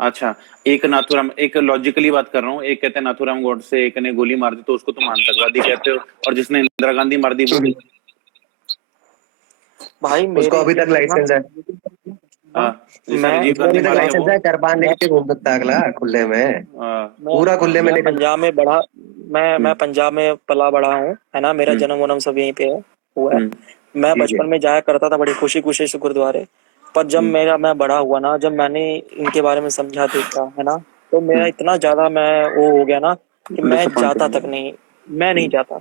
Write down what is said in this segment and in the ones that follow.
अच्छा, एक नाथूराम, एक लॉजिकली बात कर रहा हूँ, एक कहते हैं नाथूराम गोडसे, एक ने गोली मार दी तो उसको तुम आतंकवादी कहते हो, और जिसने इंदिरा गांधी मार दी वो? भाई उसको मेरे अभी तक हिसाब से लाइसेंस है। ना, जिसे मैं राजीव उसको गांधी अभी तक मार दिया लाइसेंस वो? है, करपान मैं लेके घूम सकता है अगला खुले में, मैं पूरा खुले में मैं लेके। पंजाब में बड़ा मैं हम्म, पंजाब में पला बड़ा हूँ, है ना, मेरा हम्म, जन्म वनम सब यहीं पे है, हुआ है। हम्म, मैं ठीक है। बचपन में जाया करता था बड़ी खुशी खुशी से गुरुद्वारे। पर जब हम्म, मैं बड़ा हुआ ना, जब मैंने इनके बारे में समझा देखा, है ना, तो मेरा हम्म, इतना ज्यादा मैं वो हो गया ना कि मैं डिसअपॉइंटेड। जाता तक नहीं, मैं नहीं हम्म, जाता।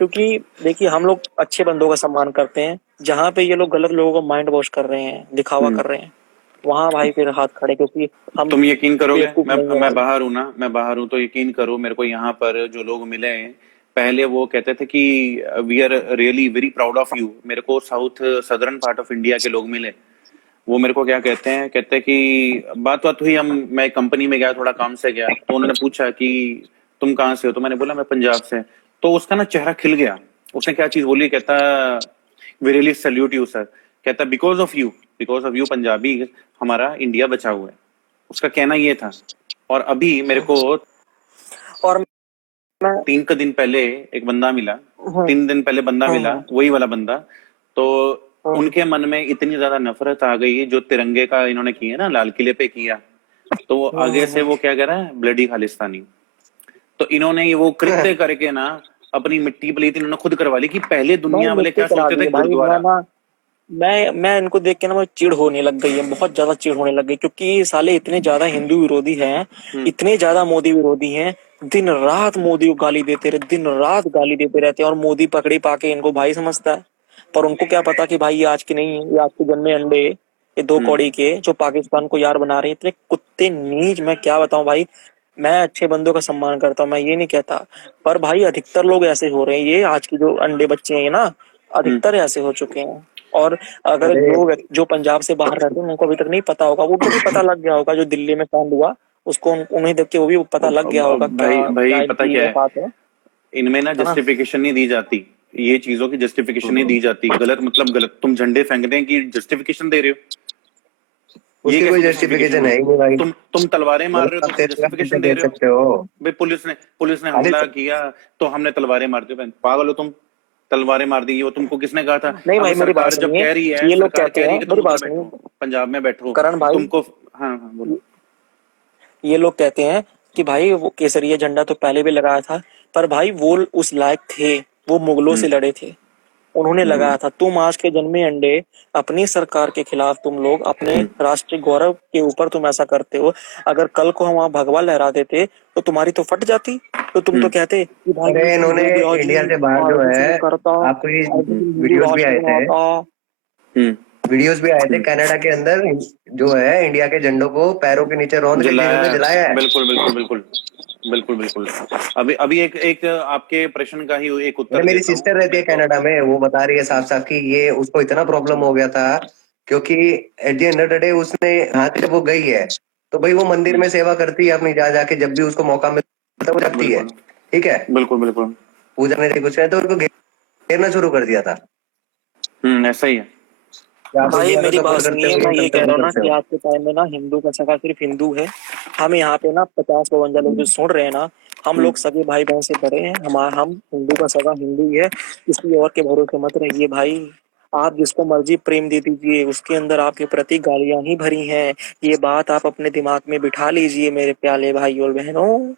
क्योंकि देखिए हम लोग अच्छे बंदों का सम्मान करते हैं, जहाँ पे ये लोग गलत लोगों को माइंड वॉश कर रहे हैं, दिखावा हम्म। कर रहे हैं, वहां भाई फिर हाथ खड़े, क्योंकि हम तुम यकीन करोगे, बेवकूफ नहीं है मैं भाई। बाहर हूँ ना, मैं बाहर हूँ, तो यकीन करो, मेरे को यहाँ पर जो लोग मिले हैं, पहले वो कहते थे कि we are really very proud of you. मेरे को south southern part of India के लोग मिले, वो मेरे को क्या कहते हैं, कहते हैं कि बात बात हुई, हम मैं कंपनी में गया, थोड़ा काम से गया, तो उन्होंने पूछा कि तुम कहाँ से हो, तो मैंने बोला मैं पंजाब से। तो उसका ना चेहरा खिल गया। उसने क्या चीज बोली, कहता we really salute you sir. कहता बिकॉज ऑफ यू पंजाबी हमारा इंडिया बचा हुआ है। उसका कहना ये था। और अभी मेरे को और मैं 3 दिन पहले एक बंदा मिला, हम्म 3 दिन पहले बंदा मिला, हम्म वही वाला बंदा। तो हम्म उनके मन में इतनी ज्यादा नफरत आ गई, जो तिरंगे का इन्होंने किया ना, लाल किले पे किया, तो वो आगे से हम्म। वो क्या कह रहा है, ब्लडी खालिस्तानी। तो इन्होंने ये वो कृत्य करके ना अपनी मिट्टी पलीत इन्होंने खुद करवा ली, कि पहले भाई दुनिया वाले मिट्टी क्या करा सोचते दी थे, है भाई। गुरुद्वारा। मैं इनको देख के ना मुझे चिढ़ होने लग गई है, बहुत ज्यादा चिढ़ होने लग गई, क्योंकि ये साले इतने ज्यादा हिंदू विरोधी हैं, हम्म, इतने ज्यादा मोदी विरोधी हैं। दिन रात मोदी को गाली देते रहे, दिन रात गाली देते रहते हैं, और मोदी पकड़ी पाके इनको भाई समझता है। पर उनको क्या पता कि भाई ये आज के नहीं है, ये आज के जन्मे अंडे, ये दो हम्म, कौड़ी के जो पाकिस्तान को यार बना रहे हैं, इतने कुत्ते नीच, मैं क्या बताऊं भाई। मैं अच्छे बंदों का सम्मान करता हूँ, मैं ये नहीं कहता, पर भाई अधिकतर लोग ऐसे हो रहे हैं, ये आज के जो अंडे बच्चे हैं ना, हम्म। अधिकतर ऐसे हो चुके हैं। और अगर अरे जो पंजाब से बाहर रहते हैं उनको अभी तक नहीं पता होगा, वो उनको भी पता लग गया होगा, जो दिल्ली में कांड हुआ उसको उन्हें देख के वो भी पता लग गया होगा क्या भाई भाई क्या पता इनकी क्या वो है, बात इनमें ना है ना। जस्टिफिकेशन नहीं दी जाती, ये चीजों की जस्टिफिकेशन नहीं दी जाती। गलत मतलब गलत, तुम झंडे फेंकने की जस्टिफिकेशन दे रहे हो, ये उसकी कोई कैसी जस्टिफिकेशन जस्टिफिकेशन हुई? है ही नहीं भाई। तुम तलवारें मार मतलब रहे हो तो आप उसकी तेरे का जस्टिफिकेशन दे दे रहे हो? सकते हो। भाई पुलिस ने अरे हमला किया तो हमने तलवारें मार दी, पागल हो तुम? तलवारें मार दी, वो तुमको किसने कहा था? नहीं अब भाई मेरी बात सरकार जब सुनिए, कह रही है, ये लोग सरकार कहते कह रही हैं, है कि तुम मेरी उधर बात बैठो, सुनिए पंजाब में बैठो, करण भाई, तुमको। हाँ हाँ बोलो। ये लोग कहते हैं कि भाई वो केसरिया झंडा तो पहले भी लगाया था, पर भाई वो उस लायक थे, वो मुगलों हम्म, से लड़े थे, उन्होंने हम्म, लगाया था। तुम आज के जन्मे अंडे अपनी सरकार के खिलाफ, तुम लोग अपने हम्म, राष्ट्रीय गौरव के ऊपर तुम ऐसा करते हो। अगर कल को हम वहां भगवा लहरा देते तो तुम्हारी तो फट जाती, तो तुम तो हम्म, कहते कि भाई अरे ये इन्होंने हो गया इंडिया जी, से बाहर जो भारत है, नहीं करता, आपको ये भारत को हिंदू वीडियोस भी राष्ट्र आए थे, बनाता। हम्म, वीडियोस भी आए थे, हम्म। कनाडा के अंदर जो है इंडिया के झंडों को पैरों के नीचे रौंद के जेल जलाया, में जलाया है। बिल्कुल बिल्कुल बिल्कुल, बिल्कुल बिल्कुल। अभी अभी एक एक आपके प्रश्न का ही एक अरे उत्तर मेरी देता हूँ सिस्टर रहती है मेरे को। कनाडा में, वो बता रही है साफ साफ कि ये उसको इतना प्रॉब्लम हम्म, हो गया था, क्योंकि at the end of the day उसने, हाँ जब वो गई है तो भाई वो मंदिर हम्म, में सेवा करती है अपनी, जा जाके जब भी उसको मौका मिलता है वो जाती है। बिल्कुल ठीक है, बिल्कुल बिल्कुल। पूजा में कुछ है तो उनको घेरना शुरू कर दिया था ऐसा ही है। कि आप भाई इंडिया का मेरी बात सपोर्ट करते सुनिए, हो, ये मैं ये करते कह हो, रहा वो हूँ ना करते कि हो। आज के टाइम में ना हिंदू का सगा सिर्फ हिंदू है। हम यहाँ पे ना 50-52 लोग जो सुन रहे हैं ना, हम हम्म, लोग सगे भाई बहन से बड़े हैं, हम हिंदू का सगा हिंदू ही है। किसी और के भरोसे मत रहिए भाई। आप जिसको मर्जी प्रेम दे दीजिए, उसके अंदर आपके प्रति गालियां ही भरी हैं। ये बात आप अपने दिमाग में बिठा लीजिए मेरे प्याले भाई और बहनों।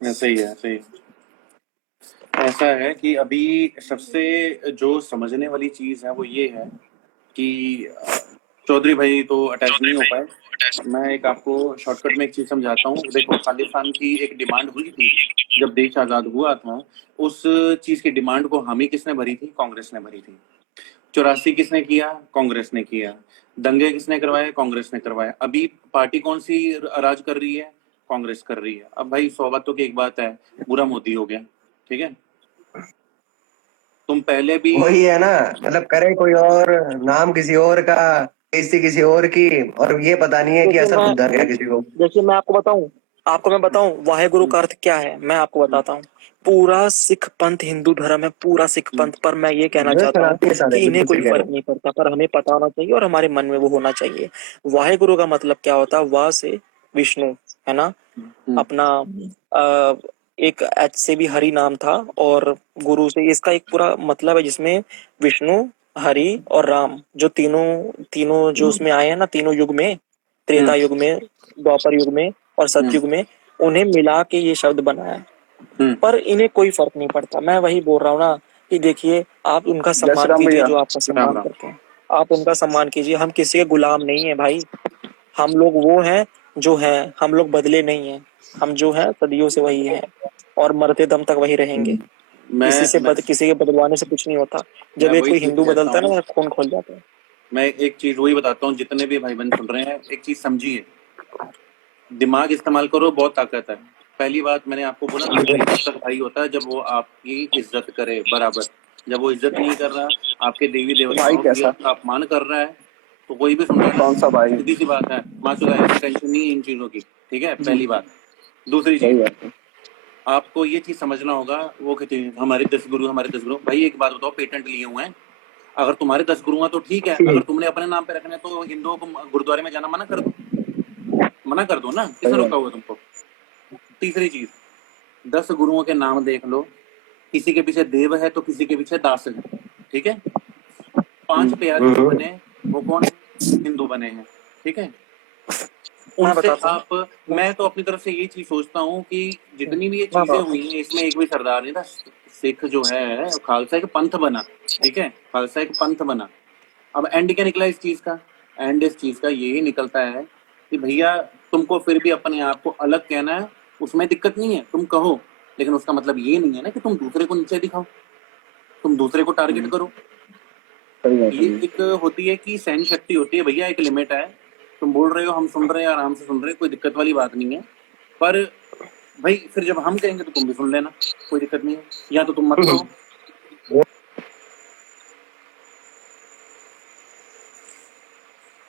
ऐसा ही है, ऐसा ही है। ऐसा है कि अभी सबसे जो समझने वाली चीज है वो ये है कि चौधरी भाई तो अटैच नहीं हो पाए। मैं एक आपको शॉर्टकट में एक चीज समझाता हूँ। देखो, खालिस्तान की एक डिमांड हुई थी जब देश आजाद हुआ था। उस चीज की डिमांड को हामी किसने भरी थी? कांग्रेस ने भरी थी। 84 किसने किया? कांग्रेस ने किया। दंगे किसने करवाए? कांग्रेस ने करवाए। अभी पार्टी कौन सी राज कर रही है? कांग्रेस कर रही है। अब भाई 100 बातों की एक बात है, बुरा मोदी हो गया, ठीक है? तुम पहले भी वही है ना, मतलब करे कोई और, नाम किसी और का, बेइज्जती किसी और की, और ये पता नहीं है कि देखिए असर खुद मैं धर गया किसी को। देखिए मैं आपको बताऊं, मैं बताऊं वाहे गुरु का अर्थ क्या है, मैं आपको बताता हूँ। पूरा सिख पंथ हिंदू धर्म है, पूरा सिख पंथ। पर मैं ये कहना जो चाहता हूँ सनातन के साथ कि है, इन्हें बिल्कुल कोई सही कह रहे फर्क नहीं पड़ता, पर हमें पता होना चाहिए और हमारे मन में वो होना चाहिए। वाहेगुरु का मतलब क्या होता है? वाह से विष्णु, है ना? अपना अ, एक एच से भी हरि नाम था, और गुरु से इसका एक पूरा मतलब है, जिसमें विष्णु, हरि और राम जो तीनों तीनों जो उसमें आए हैं ना, तीनों युग में, त्रेता युग में, द्वापर युग में और सतयुग में, उन्हें मिला के ये शब्द बना है। पर इन्हें कोई फर्क नहीं पड़ता। मैं वही बोल रहा हूँ ना कि देखिए, आप उनका जय श्री सम्मान राम कीजिए भैया। जो आपका राम सम्मान राम। करते हैं, आप उनका सम्मान कीजिए। हम किसी के गुलाम नहीं है भाई। हम लोग वो हैं जो हैं, हम लोग बदले नहीं हैं। हम जो हैं सदियों से वही हैं, और मरते दम तक वही रहेंगे। मैं किसी के बदलवाने से कुछ नहीं होता। मैं जब एक वही कोई चीज हिंदू कहता बदलता है ना, हूँ, मेरा खून खोल जाता है। मैं एक चीज वही बताता हूँ, जितने भी भाई बहन सुन रहे हैं, एक चीज समझिए, दिमाग इस्तेमाल करो, बहुत ताकत है। पहली बात मैंने आपको बोला ना, भाई तब तक भाई होता है जब वो आपकी इज्जत करे बराबर। जब वो इज्जत नहीं कर रहा, आपके देवी भाई देवताओं की कैसा? आपका अपमान कर रहा है, तो कोई भी सुन रहा है ना, कौन सा भाई? सीधी सी बात है, मासूदा है, इसे टेंशन नहीं है इन चीजों की। ठीक है, पहली बात। दूसरी सही चीज, बात है। आपको ये चीज समझना होगा, वो कहते हैं हमारे 10 गुरु, हमारे 10 गुरु। भाई एक बात बताओ, पेटेंट लिए हुए हैं, अगर तुम्हारे 10 गुरु हैं तो ठीक है, अगर तुमने अपने नाम पे रखना है तो हिंदुओं को गुरुद्वारे में जाना मना कर दो, मना कर दो ना, किसने सही रोका बात। हुआ तुमको? तीसरी चीज, 10 गुरुओं के नाम देख लो, किसी के पीछे देव है तो किसी के पीछे दास है। ठीक है, 5 प्यारे जो बने वो कौन है? हिंदू बने हैं। ठीक है, मैं उनसे बताता हूँ। आप, मैं तो अपनी तरफ से ये चीज सोचता हूँ कि जितनी भी ये मैं चीजें बताता हुई हैं, इसमें एक भी सरदार नहीं था। सिख जो है, खालसा एक पंथ बना। ठीक है, खालसा एक पंथ बना। अब एंड क्या निकला इस चीज का? एंड इस चीज का यही निकलता है कि भैया, तुमको फिर भी अपने आप को अलग कहना है, उसमें दिक्कत नहीं है, तुम कहो, लेकिन उसका मतलब ये नहीं है ना कि तुम दूसरे को नीचे दिखाओ, तुम दूसरे को टारगेट करो। सही बात ये है। एक होती है कि सहन शक्ति होती है भैया, एक लिमिट है। तुम बोल रहे हो, हम सुन रहे हैं, आराम से सुन रहे हैं, कोई दिक्कत वाली बात नहीं है। पर भाई फिर जब हम कहेंगे तो तुम भी सुन लेना, कोई दिक्कत नहीं है, या तो तुम मत कहो।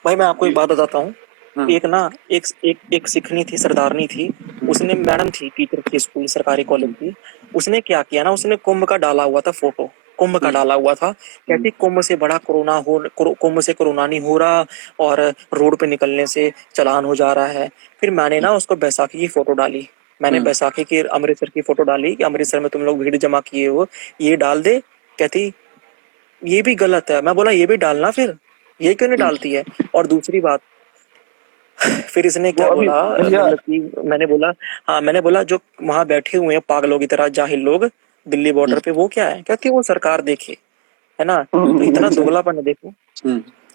भाई मैं आपको एक बात बताता हूँ। हाँ, एक ना एक सिखनी थी, सरदारनी थी। उसने, मैडम थी, टीचर थी स्कूल, सरकारी कॉलेज की। उसने क्या किया ना, उसने कुंभ का डाला हुआ था फोटो, कुंभ का डाला हुआ था। कहती कुंभ से बड़ा कुंभ से कोरोना नहीं हो रहा, और रोड पे निकलने से चालान हो जा रहा है। फिर मैंने ना उसको बैसाखी की फोटो डाली। मैंने बैसाखी की अमृतसर की फोटो डाली कि अमृतसर में तुम लोग भीड़ जमा किए हो, ये डाल दे। कहती ये भी गलत है। मैं बोला ये भी डालना, फिर ये क्यों नहीं डालती है? और दूसरी बात, फिर इसने वो क्या अभी बोला, भैया मतलब कि मैंने बोला, हाँ मैंने बोला जो वहां बैठे हुए हैं पागलों की तरह जाहिल लोग दिल्ली बॉर्डर पे, वो क्या है? कहती वो सरकार देखे, है ना? तो इतना दोगलापन है, देखो,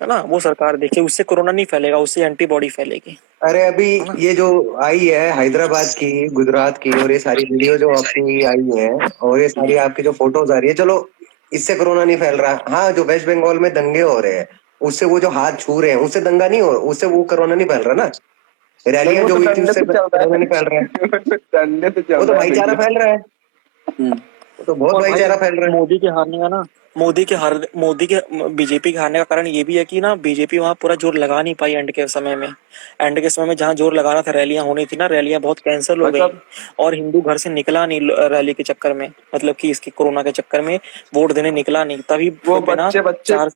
है ना? वो सरकार देखे, उससे कोरोना नहीं फैलेगा, उससे एंटीबॉडी फैलेगी, अरे अभी है ना? ये जो आई है हैदराबाद की, गुजरात की, और ये सारी वीडियो जो आपकी आई है, और ये सारी आपकी जो फोटोज आ रही है, चलो इससे कोरोना नहीं फैल रहा। हाँ, जो वेस्ट बंगाल में दंगे हो रहे हैं, उससे वो जो हाथ छू रहे हैं, उससे दंगा नहीं हो, उससे वो कोरोना नहीं फैल रहा ना। नहीं, रैलियां वो जो तो हुई थी, डंडे उससे से चल रहा कोरोना है। नहीं फैल रहा है। डंडे से वो चल तो रहा है भाईचारा भैया। फैल रहा है, वो तो बहुत और भाई भाईचारा फैल रहा है। मोदी के हारने का ना, मोदी के बीजेपी के हारने का कारण ये भी है कि ना, बीजेपी वहां पूरा जोर लगा नहीं पाई एंड के समय में। एंड के समय में जहां जोर लगाना था, रैलियां होनी थी ना, रैलियां बहुत कैंसिल हो भाई गई। साहब, और हिंदू घर से निकला नहीं रैली के चक्कर में, मतलब कि इसकी कोरोना के चक्कर में वोट देने निकला नहीं, तभी वो पे ना बच्चे बच्चे 4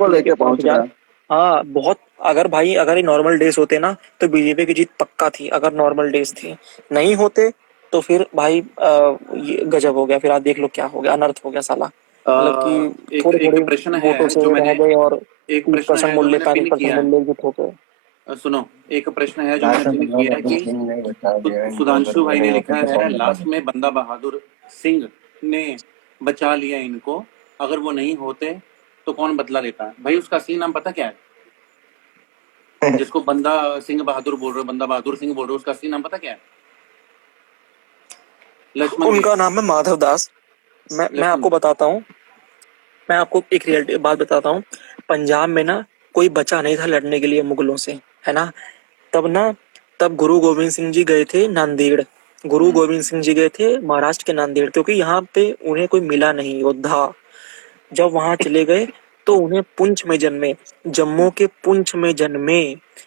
को से लेके लेके पांच पहुंच रहे हजार हैं। हाँ बहुत। अगर भाई, अगर ये नॉर्मल डेज होते ना, तो बीजेपी की जीत पक्का थी, अगर नॉर्मल डेज थे। नहीं होते तो फिर भाई ये गजब हो गया। फिर आप देख लो क्या हो गया, अनर्थ हो गया साला। मतलब कि एक थोड़े एक थोड़े प्रश्न वोटों है से जो रह मैंने, गए, और एक तीस प्रश्न परसेंट है जो मूल्य, मैंने पैंतीस पिन परसेंट किया है। मूल्य जीत हो गए। सुनो, एक प्रश्न है जो मैंने लास्ट में पिन बंगाल किया है में दो कि तीन नहीं बचा दिया इनको, अगर सुधांशु वो भाई ने नहीं लिखा होते तो है, कौन बता लास्ट देता। में बंदा बहादुर सिंह ने बचा लिया इनको, अगर वो नहीं होते तो कौन बदला लेता? भाई उसका असली नाम पता क्या है? जिसको बंदा सिंह बहादुर बोल रहे हो, बंदा बहादुर सिंह बोल रहे हो, उसका असली नाम पता क्या है? लक्ष्मण उनका गिल। नाम है माधव दास। मैं लक्ष्मण, आपको बताता हूँ, मैं आपको एक रियलिटी बात बताता हूँ। पंजाब में ना कोई बचा नहीं था लड़ने के लिए मुगलों से, है ना? तब ना, तब गुरु गोविंद सिंह जी गए थे नांदेड़। गुरु गोविंद सिंह जी गए थे महाराष्ट्र के नांदेड़, क्योंकि यहाँ पे उन्हें कोई मिला नहीं योद्धा। जब वहां चले गए तो उन्हें पुंछ में जन्मे, जम्मू के पुंछ में जन्मे,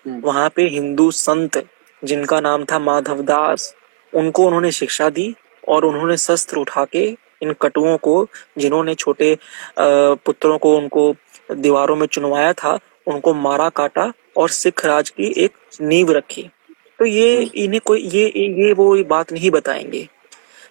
वहां पे हिंदू संत जिनका नाम था माधव दास, उनको उन्होंने शिक्षा दी, और उन्होंने शस्त्र उठा के इन कटुओं को, जिन्होंने छोटे पुत्रों को उनको दीवारों में चुनवाया था, उनको मारा काटा और सिख राज की एक नींव रखी। तो ये इन्हें कोई ये वो बात नहीं बताएंगे।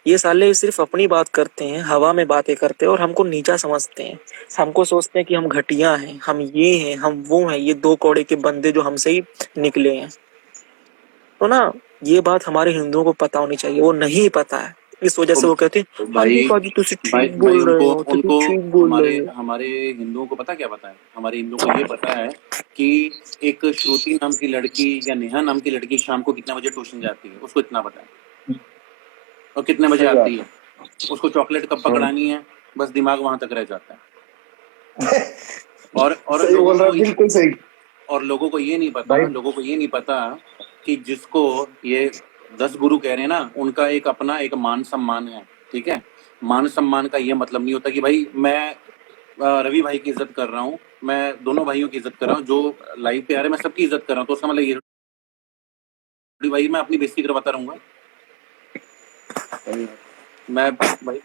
ये साले सिर्फ अपनी बात करते हैं, हवा में बातें करते हैं और हमको नीचा समझते हैं। हमको सोचते हैं कि हम घटिया हैं, हम ये हैं, हम वो हैं, ये दो कौड़े के बंदे जो हमसे ही निकले हैं। तो ना ये बात हमारे हिंदुओं को पता होनी चाहिए, वो नहीं पता है, इस वजह से वो कहते हैं हाँ भाई ये काजी तुसी भाई ठीक भाई बोल रहे उनको हो, तुसी उनको ठीक बोल रहे हमारे हो। हमारे हिंदुओं को पता क्या पता है? हमारे हिंदुओं को ये पता है कि एक श्रुति नाम की लड़की या नेहा नाम की लड़की शाम को कितने बजे ट्यूशन जाती है, उसको इतना पता है। और कितने बजे सही बात आती है, उसको चॉकलेट कब पकड़ानी है, बस दिमाग वहां तक रह जाता है। और सही बोल रहा है, लोगों बिल्कुल सही। और लोगों को ये नहीं पता, भाई लोगों को ये नहीं पता कि जिसको ये 10 गुरु कह रहे हैं ना, उनका एक अपना एक मान सम्मान है। ठीक है, मान सम्मान का ये मतलब नहीं होता कि भाई मैं रवि भाई की इज्जत कर रहा हूँ, मैं दोनों भाइयों की इज्जत कर रहा हूँ, जो लाइव पे आ रहे हैं मैं सबकी इज्जत कर रहा हूँ, तो उसका मतलब ये रवि भाई मैं अपनी बेइज्जती करवाता रहूंगा? मैं भाई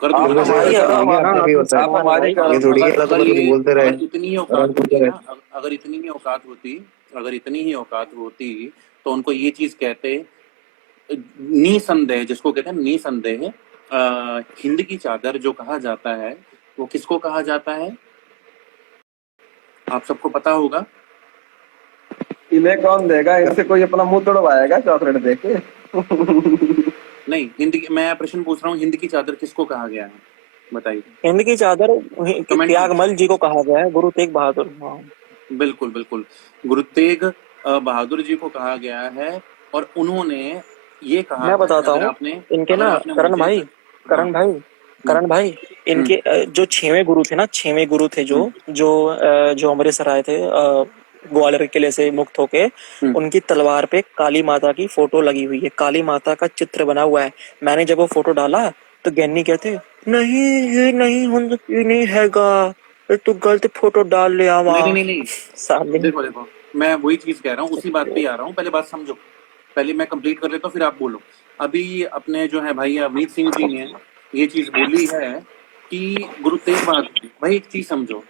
कर आप दूंगा ना। हमारी अगर अपना भी होता है, आप हमारी ये थोड़ी है अलग अलग ये बोलते रहे, अगर इतनी ही औकात रन होती करते ना, अगर इतनी ही औकात होती, अगर इतनी ही औकात होती तो उनको ये चीज कहते निसंदेह, जिसको कहते हैं निसंदेह, हिंद की चादर जो कहा जाता है वो किसको कहा जाता है? आप सबको पता होगा। इन्हें कौन देगा? इनसे कोई अपना मुंह तोड़वाएगा चॉकलेट देके? नहीं, हिंद की, मैं प्रश्न पूछ रहा हूँ, हिंद की चादर किसको कहा गया है, बताइए। हिंद की चादर कमेंट त्यागमल जी को कहा गया है, गुरु तेग बहादुर। हाँ बिल्कुल बिल्कुल, गुरु तेग बहादुर जी को कहा गया है। और उन्होंने ये कहा मैं है, बताता अगर हूँ आपने इनके अगर ना आपने करण मुझे भाई, हाँ, करण भाई इनके जो छेवें गुरु थे ना, छेवें गुरु थे जो अमृतसर आए थे ग्वालियर किले से मुक्त होके, उनकी तलवार पे काली माता की फोटो लगी हुई है, काली माता का चित्र बना हुआ है। मैंने जब वो फोटो डाला तो ज्ञानी कहते नहीं ये नहीं हैगा, ये तू गलत फोटो डाल ले आवा। नहीं साले देखो मैं वही चीज कह रहा हूँ, उसी बात पे ही आ रहा हूँ, पहले बात समझो, पहले मैं कंप्लीट कर लेता हूँ फिर आप बोलो। अभी अपने जो है भाई अवनीत सिंह जी ने ये चीज बोली है कि गुरु तेग बहादुर, भाई एक चीज समझो,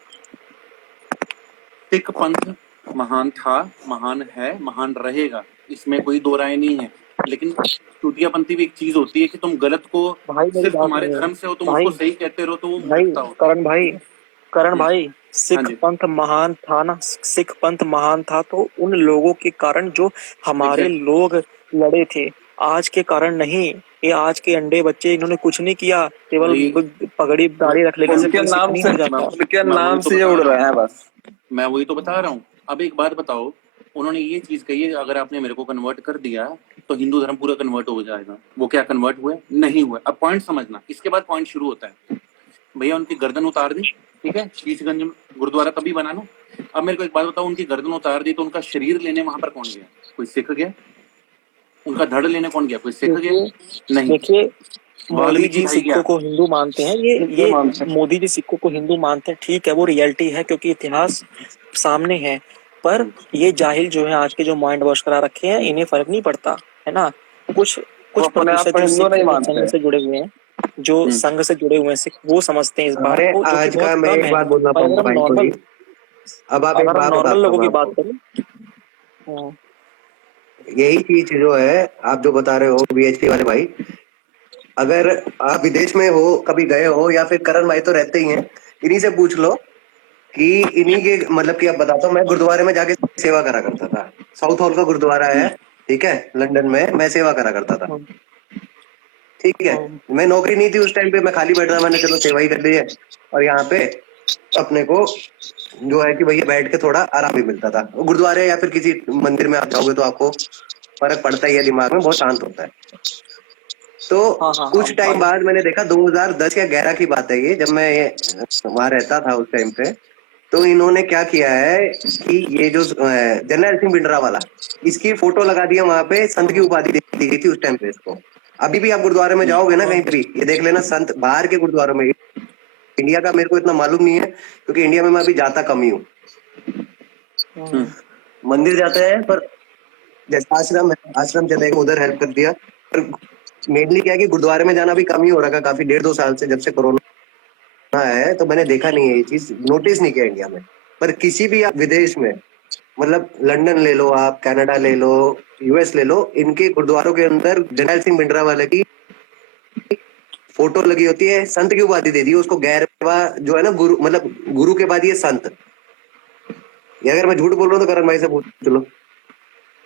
सिख पंथ महान था, महान है, महान रहेगा, इसमें कोई दो राय नहीं है। लेकिन चूतियापंथी भी एक चीज होती है कि तुम गलत को भाई मेरी सिर्फ बात तुम्हारे सुनिए धर्म से हो, तुम भाई, उसको सही कहते रहो, तो वो भाई मूर्खता होती है। करण भाई हाँ सिख जी, पंथ महान था ना, सिख पंथ महान था तो उन लोगों के कारण जो हमारे एग्जैक्ट लोग लड़े थे, आज के कारण नहीं। ये आज के अंडे बच्चे इन्होंने कुछ नहीं किया, केवल भाई पगड़ी दाढ़ी रख लेने से उनके कोई सिख नाम नहीं से हो जाता। उनके मैं वही नाम तो से ये बता उड़ रहा रहे हैं हूँ, बस। मैं वही तो बता रहा हूँ। अब एक बात बताओ, उन्होंने ये चीज कही है, अगर आपने मेरे को कन्वर्ट कर दिया तो हिंदू धर्म पूरा कन्वर्ट हो जाएगा। वो क्या कन्वर्ट हुए? नहीं हुए। अब पॉइंट समझना, इसके बाद पॉइंट शुरू होता है। भैया उनकी गर्दन उतार दी, ठीक है, शीशगंज में गुरुद्वारा तभी बना ना। अब मेरे को एक बात बताओ, उनकी गर्दन उतार दी तो उनका शरीर लेने वहां पर कौन गया? कोई सिख गया? उनका धड़ लेने कौन गया? कोई सिख गया? नहीं। देखिए मोदी वाल्मीकि जी भाई गया? सिखों को हिंदू मानते हैं, हिंदू ये मानते हैं। मोदी जी सिखों को हिंदू मानते हैं, ठीक है, वो रियलिटी है क्योंकि इतिहास सामने है। पर ये जाहिल जो है आज के, जो माइंड वॉश करा रखे हैं, इन्हें फर्क नहीं पड़ता है ना। कुछ वो कुछ अपने आप प्रतिशत को जो हिंदू सिख नहीं संघ मानते। से जुड़े हुए हैं, जो संघ से जुड़े हुए हैं सिख, वो समझते हैं इस बात अरे को, जो कि आज का बहुत मैं कम एक है। बात बोलना पर पाऊंगा भाई को जी। अब आप एक बात नॉर्मल बताता लोगों हूँ की मैं बात आपको, करें, हाँ, यही चीज जो है आप जो बता रहे हो बीएचपी वाले भाई, अगर आप विदेश में हो, कभी गए हो, या फिर करण भाई तो रहते ही हैं, इन्हीं से पूछ लो कि इन्हीं के मतलब कि, आप बताता हूँ, मैं गुरुद्वारे में जाके सेवा करा करता था। साउथ हॉल का गुरुद्वारा है, ठीक है, लंदन में, मैं सेवा करा करता था, ठीक है। मैं नौकरी नहीं थी उस टाइम पे, मैं खाली बैठा था, मैंने चलो सेवा ही कर ली है। और यहाँ पे अपने को जो है कि भैया बैठ के थोड़ा आराम भी मिलता था। गुरुद्वारे या फिर किसी मंदिर में आप जाओगे तो आपको फर्क पड़ता ही है, दिमाग में बहुत शांत होता है। तो हाँ हाँ कुछ टाइम हाँ, बाद मैंने देखा, 2010 या 11 की बात है ये, जब मैं वहां रहता था उस टाइम पे, तो इन्होंने क्या किया है कि ये जो जनरल सिंह भिंडरा वाला, इसकी फोटो लगा दिया वहां पे, संत की उपाधि दी गई थी उस टाइम पे इसको। अभी भी आप गुरुद्वारे में जाओगे ना कहीं भी, ये देख लेना, संत बाहर के गुरुद्वारों में, इंडिया का मेरे को इतना मालूम नहीं है क्योंकि इंडिया में मैं अभी जाता कम ही हूँ, मंदिर जाते हैं, पर जैसे आश्रम है, आश्रम चले गए, उधर हेल्प कर दिया, पर मेनली क्या है कि गुरुद्वारे में जाना भी कम ही हो रहा है काफी 1.5-2 साल से, जब से कोरोना है। तो मैंने देखा नहीं है ये चीज, नोटिस नहीं किया इंडिया में। पर किसी भी आप विदेश में, मतलब लंदन ले लो, आप कनाडा ले लो, यूएस ले लो, इनके गुरुद्वारों के अंदर जरनैल सिंह भिंडरा वाले की फोटो लगी होती है। संत की उपाधि दे दी उसको, गैरवा जो है ना, गुरु, मतलब गुरु के बाद ये संत। ये अगर मैं झूठ बोल रहा हूँ तो करण भाई से पूछ लो।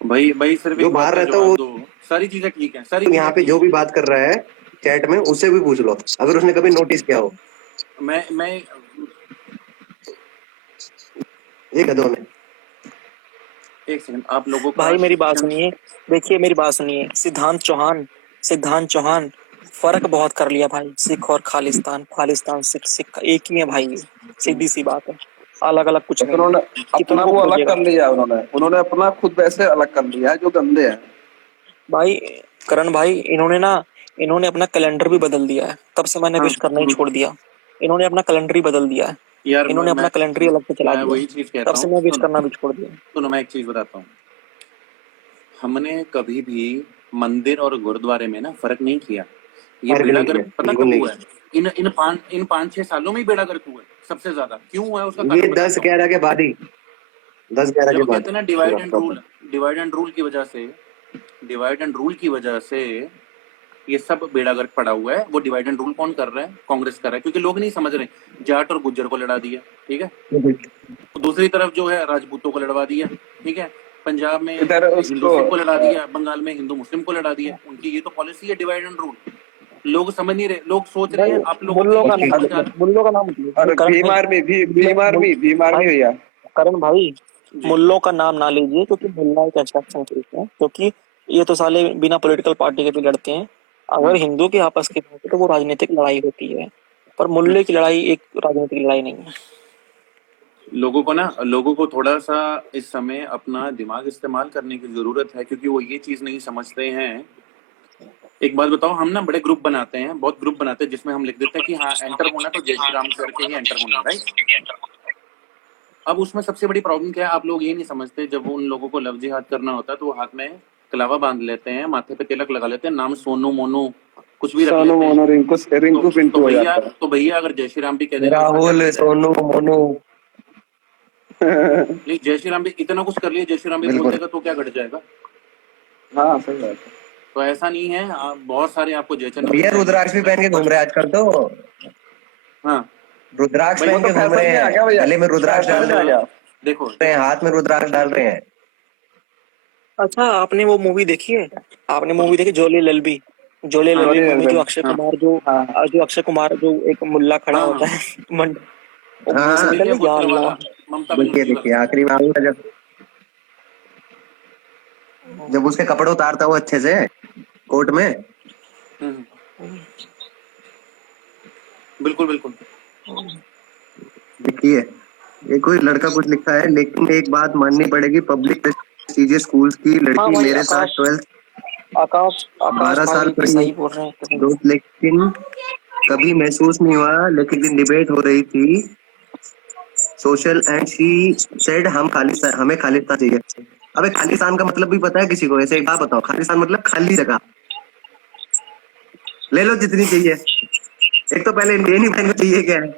भाई सिर्फ जो एक बात बाहर का रहता है जवाब वो दो, सारी चीजें ठीक है, सारी यहाँ चीजें पे ठीक जो है। भी बात कर रहा है चैट में, उससे भी पूछ लो अगर उसने कभी नोटिस किया हो। मैं ये गधों ने। एक सेकंड, आप लोगों का भाई मेरी बात शिक्षण, सुनिए, देखिए मेरी बात सुनिए। सिद्धांत चौहान फर्क बहुत कर लिया भाई। सिख और खालिस्तान सिख सिख एक ही है भाई, सीधी सी बात है, अलग अलग कुछ बस नहीं है। उन्होंने कितनों अपना को वो अलग खोजेगा कर लिया, उन्होंने अपना खुद वैसे अलग कर लिया है जो गंदे हैं। भाई। करण भाई, इन्होंने अपना कैलेंडर भी बदल दिया है, तब से मैंने हाँ विश करना ही छोड़ दिया। इन्होंने अपना कैलेंडर ही बदल दिया है, यार इन्होंने अपना कैलेंडर ही अलग से चला मैं दिया, वही चीज तब कहता से हूँ। मैं विश करना भी छोड़ दिया। सुनो, मैं एक चीज बताता हूँ। हमने कभी भी मंदिर और गुरुद्वारे में ना फर्क नहीं किया। ये फर्क बेड़ा नहीं किया, गर्क पता बिल्कुल कब नहीं हुआ है? इन 5-6 सालों में ही बेड़ा गर्क हुआ है सबसे ज्यादा। क्यों हुआ है उसका किया। ये कारण बताता हूँ। 10-11 के बाद ही, 10-11 के जब बाद कहते हैं ना पूरा प्रॉपर। डिवाइड एंड रूल की वजह से ये सब बेड़ा गर्क पड़ा हुआ है। वो डिवाइड एंड रूल कौन कर रहा है? कांग्रेस कर रहा है, क्योंकि लोग नहीं समझ रहे। जाट और गुज्जर को लड़ा दिया, ठीक है। तो दूसरी तरफ जो है राजपूतों को लड़वा दिया, ठीक है। पंजाब में इधर हिंदू उसको सिख को लड़ा दिया, बंगाल में हिंदू मुस्लिम को लड़ा दिया। उनकी ये तो पॉलिसी है, डिवाइड एंड रूल। लोग समझ नहीं रहे, लोग सोच रहे भाई हैं आप लोगों की ओके। मुल्लों का नाम मतलब और करण भाई, भीम आर्मी भाई भैया। करण भाई, जी। मुल्लों का नाम ना लीजिए, क्योंकि मुल्ला एक एब्स्ट्रैक्शन है, क्योंकि ये तो साले बिना पॉलिटिकल पार्टी के भी लड़ते हैं। अगर हिंदू की आपस की बात है तो वो राजनीतिक लड़ाई होती है, पर मुल्ले की लड़ाई एक राजनीतिक लड़ाई नहीं है। लोगों को थोड़ा सा इस समय अपना दिमाग इस्तेमाल करने की जरूरत है, क्योंकि वो ये चीज नहीं समझते हैं। एक बात बताओ, हम ना बड़े ग्रुप बनाते हैं, बहुत ग्रुप बनाते हैं, जिसमें हम लिख देते हैं कि हाँ एंटर होना तो जय श्री राम करके ही एंटर होना है, राइट। अब उसमें सबसे बड़ी प्रॉब्लम क्या है, आप लोग ये नहीं समझते। जब उन लोगों को लव जिहाद करना होता है तो वो हाथ में कलावा बांध लेते हैं, माथे पे तिलक लगा लेते हैं, नाम सोनू मोनू कुछ भी रख सोनू लेते हैं। मोनू रिंकू पिंटू हो जाता है। तो भैया अगर जय श्री राम भी कह देगा उसका क्या राहुल, मतलब है? सोनू, मोनू। नहीं, जय श्री राम भी इतना कुछ कर लिया, जय श्री राम भी बोल बिल्कुल। देगा तो क्या घट जाएगा? हाँ सही बात है। तो ऐसा नहीं है, बहुत सारे आपको जयचंद मिल भैया जाएंगे। रुद्राक्ष भी पहन के घूम रहे हैं आजकल तो। हाँ रुद्राक्ष भाई, वो पहन तो के घूम फैशन रहे में आ गया हैं, भैया, गले में रुद्राक्ष फैशन डाल में आ रहे गया। देखो हैं, हाथ में रुद्राक्ष डाल रहे हैं। अच्छा, आपने वो मूवी देखी है? आपने मूवी देखी जोली लल्बी? जोली हाँ लल्बी सॉरी मूवी, जो अक्षय हाँ कुमार हाँ जो एक मुल्ला खड़ा हाँ होता हाँ, है मंड, वो हाँ मुंह से हाँ, निकल मीडिया या गोत्र वाला, अल्लाह। ममता देखिए बनर्जी देखिए वाला। आखिरी में आऊंगा जब उसके कपड़े उतारता वो अच्छे से कोर्ट में। हम्म, बिल्कुल बिल्कुल। देखिए, ये कोई लड़का कुछ लिखा है, लेकिन एक बात माननी पड़ेगी, पब्लिक प्रेस्टीजियस स्कूल की हाँ लड़की भाई, मेरे साथ आकाश 12th आकाश आकाश 12 साल भाई भी पढ़ी सही बोल रहे हैं। दोस्त, लेकिन कभी महसूस नहीं हुआ। लेकिन एक दिन डिबेट हो रही थी सोशल, एंड शी सेड हमें खालिस्तान चाहिए। अबे खालिस्तान का मतलब भी पता है किसी को? ऐसे एक बात बताओ, खालिस्तान मतलब खाली जगह। ले लो जितनी चाहिए। एक तो पहले इंडियन ही मैंने चाहिए क्या है।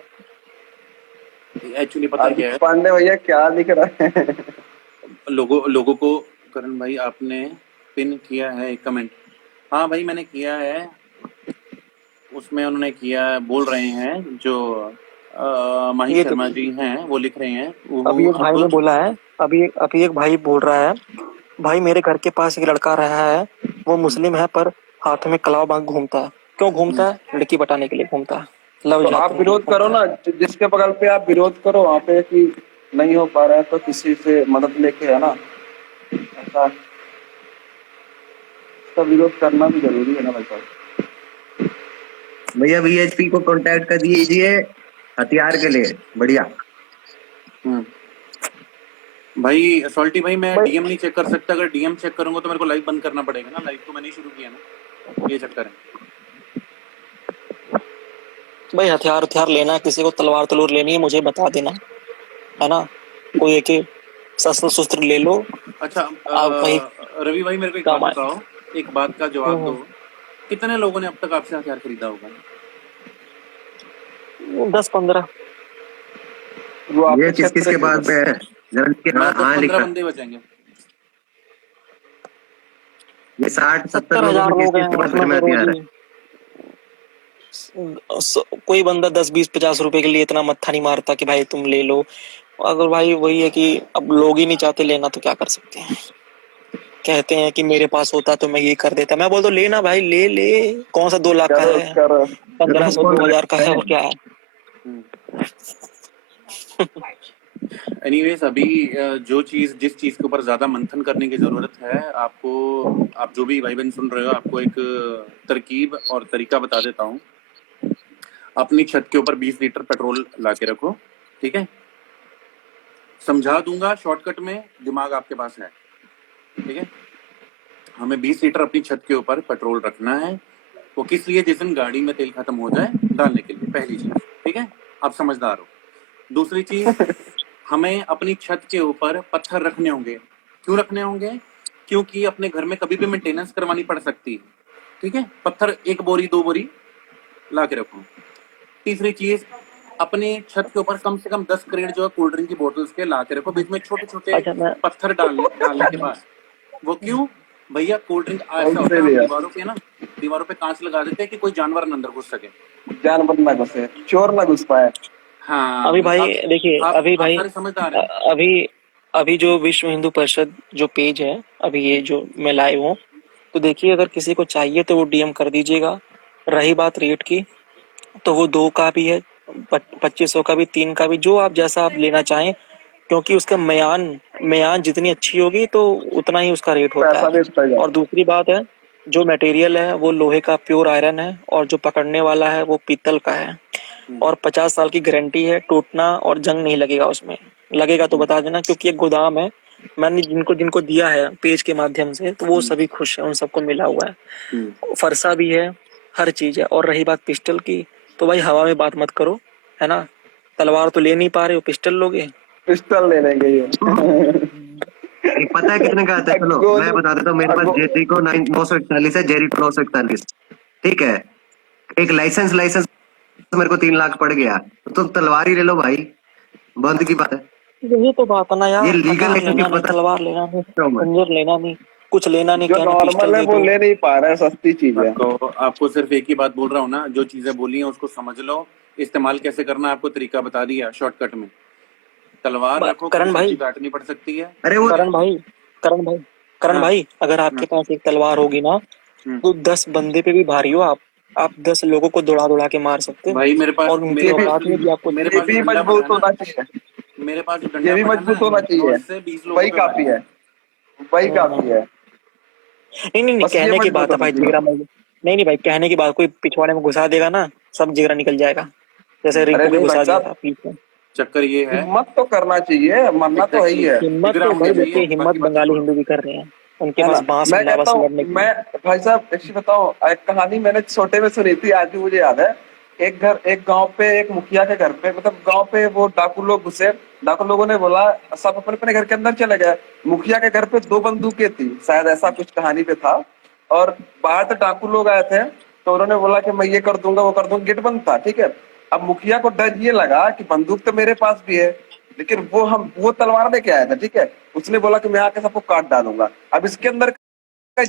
एक्चुअली पता क्या हार्दिक है, पांडे भैया क्या दिख रहा है। लोगों को, करण भाई आपने पिन किया है एक कमेंट। हाँ भाई मैंने किया है, उसमें उन्होंने किया, बोल रहे हैं जो माही ये शर्मा देखिए, जी हैं, वो लिख रहे हैं अभी वो एक भाई ने अब। बोला है, अभी एक भाई बोल रहा है, भाई मेरे घर के पास एक लड़का रहा है, वो मुस्लिम है पर हाथ में कलावा बांध घूमता है। क्यों घूमता है? लड़की पटाने के लिए घूमता है, लव तो जिहाद आप करने के लिए विरोध करो घूमता है। ना, जिसके बगल पे आप विरोध करो वहाँ पे कि नहीं हो पा रहा है तो किसी से मदद लेके, है ना, ऐसा इसका विरोध करना भी जरूरी है ना भाई साहब। भैया वीएचपी को कांटेक्ट कर दीजिए हथियार के लिए, बढ़िया। भाई सॉल्टी भाई, मैं भाई डीएम नहीं चेक कर सकता। अगर डीएम चेक करूंगा तो मेरे को लाइव बंद करना पड़ेगा ना। लाइव तो मैंने शुरू किया ना, ये चक्कर है। भाई हथियार लेना है, किसी को तलवार लेनी है मुझे बता देना, है ना। कोई एक शस्त्र शस्त्र ले लो, अच्छा आप वही रवि भाई मेरे को एक बात काम आए। बताओ, एक बात का जवाब दो। कितने लोगों ने अब तक आपसे हथियार खरीदा होगा? 10-15। वो आपके ये किस क्षेत्र किसके के बाद पे है? जरा लिखिए। हाँ मैं 10-15 लिखा। बंदे बचेंगे। ये 60-70 70,000 लोगों में किस लोग हैं किसके पास उसमें घर में से हथियार है? रोजी कोई बंदा 10-20-50 रुपए के लिए इतना मत्था नहीं मारता कि भाई तुम ले लो। अगर भाई वही है कि अब लोग ही नहीं चाहते लेना तो क्या कर सकते हैं। कहते हैं कि मेरे पास होता तो मैं ये कर देता। मैं बोल तो लेना भाई, ले ले। कौन सा 2 लाख का करो है, करो। 1500 कौन 2000 का रखता है है? और क्या है। एनीवेज अभी जिस चीज के ऊपर ज्यादा मंथन करने की जरूरत है, आप जो भी भाई बहन सुन रहे हो, आपको एक तरकीब और तरीका बता देता हूँ। अपनी छत के ऊपर 20 लीटर पेट्रोल ला के रखो, ठीक है? समझा दूंगा शॉर्टकट में, दिमाग आपके पास है, ठीक है? हमें 20 लीटर अपनी छत के ऊपर पेट्रोल रखना है। वो किस लिए? जिस दिन गाड़ी में तेल खत्म हो जाए डालने के लिए, पहली चीज, ठीक है? आप समझदार हो। दूसरी चीज, हमें अपनी छत के ऊपर पत्थर रखने होंगे। क्यों रखने होंगे? क्योंकि अपने घर में कभी भी मेंटेनेंस करवानी पड़ सकती है, ठीक है? पत्थर 1 बोरी 2 बोरी ला के रखो। तीसरी चीज, अपने छत के ऊपर कम से कम 10 क्रेट जो है कोल्ड ड्रिंक की बोतल्स के ला के रखो, बीच में छोटे छोटे अच्छा मैं पत्थर डालने के बाद। वो क्यों भैया? कोल्ड ड्रिंक ऐसा कौन होता से है, हम लिया? दीवारों पे कांच लगा देते हैं कि कोई जानवर न अंदर घुस सके। जानवर ना घुसे, चोर ना घुस पाए। हाँ, अभी भाई देखिए, अभी आप भाई सारे समझदार अ- हैं। अभी अभी जो विश्व हिंदू परिषद जो पेज है, अभी ये जो मैं लाइव हूँ, तो देखिए अगर किसी को चाहिए तो वो डीएम कर दीजिएगा। रही बात रेट की, तो वो 2 का भी है, 2500 का भी, 3 का भी, जो आप जैसा आप लेना चाहें, क्योंकि उसका म्यान म्यान जितनी अच्छी होगी तो उतना ही उसका रेट होता पैसा है। भी उतना ही और दूसरी बात है, जो मटेरियल है वो लोहे का प्योर आयरन है, और जो पकड़ने वाला है वो पीतल का है। और 50 साल की गारंटी है, टूटना और जंग नहीं लगेगा उसमें। लगेगा तो बता देना, क्योंकि एक गोदाम है, मैंने जिनको जिनको दिया है पेज के माध्यम से, तो वो सभी खुश हैं, उन सबको मिला हुआ है, फरसा भी है, हर चीज है। और रही बात पिस्टल की, तो भाई हवा में बात मत करो, है ना? तलवार तो ले नहीं पा रहे हो, पिस्टल लोगे। पिस्टल ले लेंगे ये। ये पता है कितने का आता है? चलो मैं गोली बता देता हूँ। मेरे पास जेरिको 941 है, जेरिको 941, ठीक है? एक लाइसेंस मेरे को 3 लाख पड़ गया, तो तलवार ही ले लो भाई, बंद की बात है। यही तो बात है ना ये यार, लीगल हथियार लाइसेंस की लेना नहीं, बता तलवार लेना नहीं, रहा हूँ मैं। खंजर लेना नहीं, कुछ लेना नहीं, जो कहने पिस्टल नॉर्मल है दे वो दो। ले नहीं पा रहे हैं, सस्ती चीज है। तो आपको सिर्फ एक ही बात बोल रहा हूँ ना, जो चीजें बोली हैं उसको समझ लो, इस्तेमाल कैसे करना है आपको तरीका बता दिया शॉर्टकट में। तलवार रखो, कभी करण सब्जी भाई, काटनी पड़ सकती है। अरे वो करण भाई, करण भाई, करण हाँ, भाई, अगर आपके हाँ, पास एक तलवार होगी ना, तो 10 बंदे पे भी भारी हो आप 10 लोगों को दौड़ा दौड़ा के मार सकते हो। भाई और उनकी ये भी औकात में भी आपको मेरे ये पास जो भी डंडा पड़ा है मजबूत ना, होना चाहिए। मेरे पास जो ये डंडा भी पड़ा है ना, मजबूत होना चाहिए। उससे 20 लोगों वही पे काफी भारी है, है। वही काफी है। नहीं नहीं नहीं, बस ये कहने की मजबूत बात है होना भाई, चाहिए। जिगरा नहीं नहीं भाई, कहने की बात, कोई पिछवाड़े में घुसा देगा ना, सब जिगरा निकल जाएगा, जैसे अरे रिंकू के नहीं भाई घुसा दिया साहब, था पीठ में। चक्कर ये है, हिम्मत तो करना चाहिए, मरना तो है ही एग्जैक्टली, है। हिम्मत जिगरा तो होनी भाई चाहिए, देखिए, हिम्मत बाकी बातें बंगाली छोड़ो। हिंदू भी कर रहे हैं, उनके है पास ना? बांस मैं मिला कहता बस हूँ, लड़ने के मैं लिए। भाई साहब एक चीज बताऊँ, एक कहानी मैंने छोटे में सुनी थी, आज भी मुझे याद है। एक गांव पे एक मुखिया के घर पे, मतलब गांव पे वो डाकू लोग घुसे। डाकू लोगों ने बोला, सब अपने अपने घर के अंदर चले गए। मुखिया के घर पे 2 बंदूकें थी, शायद ऐसा कुछ कहानी पे था। और बाहर से डाकू लोग आए थे, तो उन्होंने बोला कि मैं ये कर दूंगा वो कर दूंगा, गेट बंद था, ठीक है। अब मुखिया को डर ये लगा कि बंदूक तो मेरे पास भी है, लेकिन वो तलवार लेके आया था, ठीक है। उसने बोला कि मैं आके सबको काट डालूंगा। अब इसके अंदर का